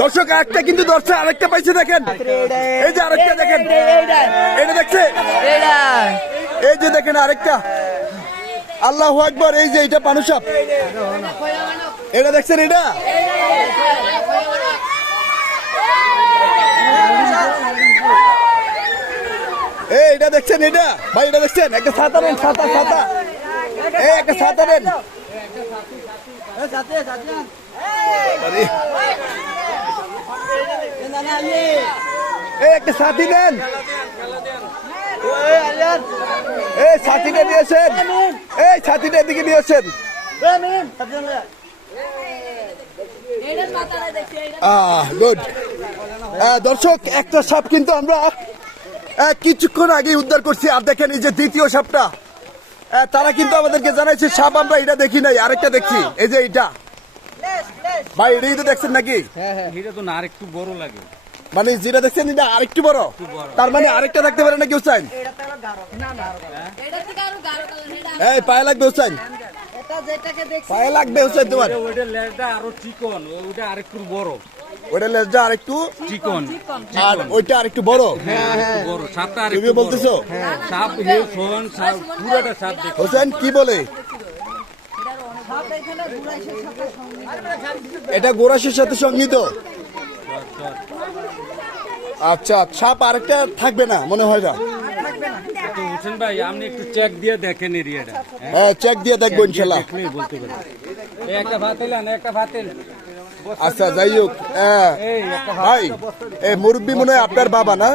দর্শক একটা কিন্তু ধরছে আরেকটা পাইছে দেখেন। এই যে আরেকটা দেখেন। এটা দেখছে? এই যে দেখেন আরেকটা। আল্লাহ একবার এই যে এটা পানুসাপ এটা দেখছেন এটা? এই এটা দেখছেন এটা? ভাই এটা দেখছেন? একটা ছাতা নেন ছাতা ছাতা। এই একটা ছাতা নেন। এই একটা সাথী নেন। এই সাথীটা নিয়েছেন এই সাথীটা এদিকে নিয়েছেন আহ গুড দর্শক একটা সাপ কিন্তু আমরা কিছুক্ষণ আগে উদ্ধার করছি। আর দেখেন এই যে দ্বিতীয় সাপটা তারা কিন্তু আমাদেরকে জানাইছে সাপ আমরা এটা দেখি নাই আরেকটা দেখছি। এই যে এটা ভাই এটাই তো দেখছেন নাকি? এটা তো না আর একটু বড় লাগে। মানে যেটা দেখছেন এটা আরেকটু বড়। তার মানে আরেকটা দেখতে পারে না কেউ চাইন এই পায়ে লাগবে হুসাইন পায়ে লাগবে হুসাইন তোমার। ওইটা লেজটা আরও চিকন ওইটা আর একটু বড় ওটা লেজটা আরেকটু চিকন। আর ওইটা আরেকটু বড়। সাপটা তুমিও বলতেছো? সাপ হেউ সোন সাপ পুরোটা সাপ হোসেন কি বলে? এটা গোরাসের সাথে সংগীত আচ্ছা সাপ আরেকটা থাকবে না মনে হয় না। হোসেন ভাই আপনি একটু চেক দিয়ে দেখেন এরিয়াটা হ্যাঁ? হ্যাঁ চেক দিয়ে দেখব ইনশাল্লাহ। দেখলেই বলতে পারি একটা ভাত এলেন একটা ভাত এলেন আচ্ছা যাই হোক হ্যাঁ। ভাই মুরব্বী মনে হয় আপনার বাবা না?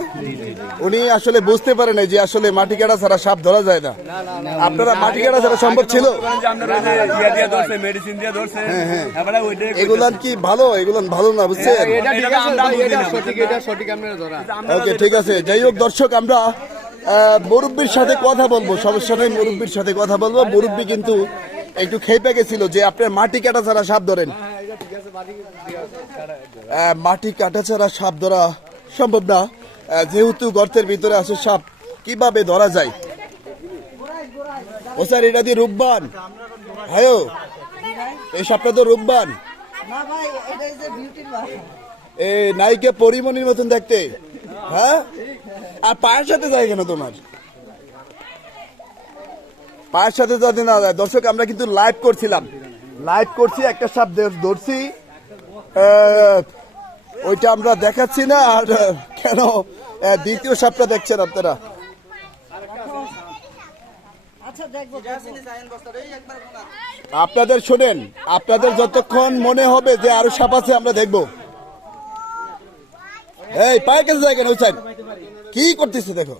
উনি আসলে বুঝতে পারে না যে আসলে মাটি কাটা ছাড়া সাপ ধরা যায় না। আপনারা মাটি কাটা ছাড়া সম্ভব ছিল? হ্যাঁ, ওইটাই এগুলান কি ভালো? এগুলান ভালো না বুঝছেন? ওকে ঠিক আছে যাই হোক দর্শক আমরা আহ, মুরব্বির সাথে কথা বলব। সমস্যা নেই মুরব্বির সাথে কথা বলব। মুরব্বি কিন্তু একটু খেপে গেছিল যে আপনার মাটি কাটা ছাড়া সাপ ধরেন। আহ, মাটি কাটা ছাড়া সাপ ধরা সম্ভব না। যেহেতু গর্তের ভিতরে আছে সাপ কীভাবে ধরা যায়? ও স্যার এটা দিয়ে রূপবান। হায়ো এই সাপটা তো রূপবান। এ নায়িকা পরিমণির মতন দেখতে। হ্যাঁ? আর পায়ের সাথে যায় কেন তোমার? পায়ের সাথে যাতে না যায় দর্শক আমরা কিন্তু লাইভ করছিলাম। লাইভ করছি একটা সাপ ধরছি। ওইটা আমরা দেখাচ্ছি না আর কেন দ্বিতীয় সাপটা দেখছেন আপনারা। আপনাদের শোনেন আপনাদের যতক্ষণ মনে হবে যে আরও সাপ আছে আমরা দেখব। এই পায়ে কাছে যায় কেন হুসাইন কি করতেছে দেখো।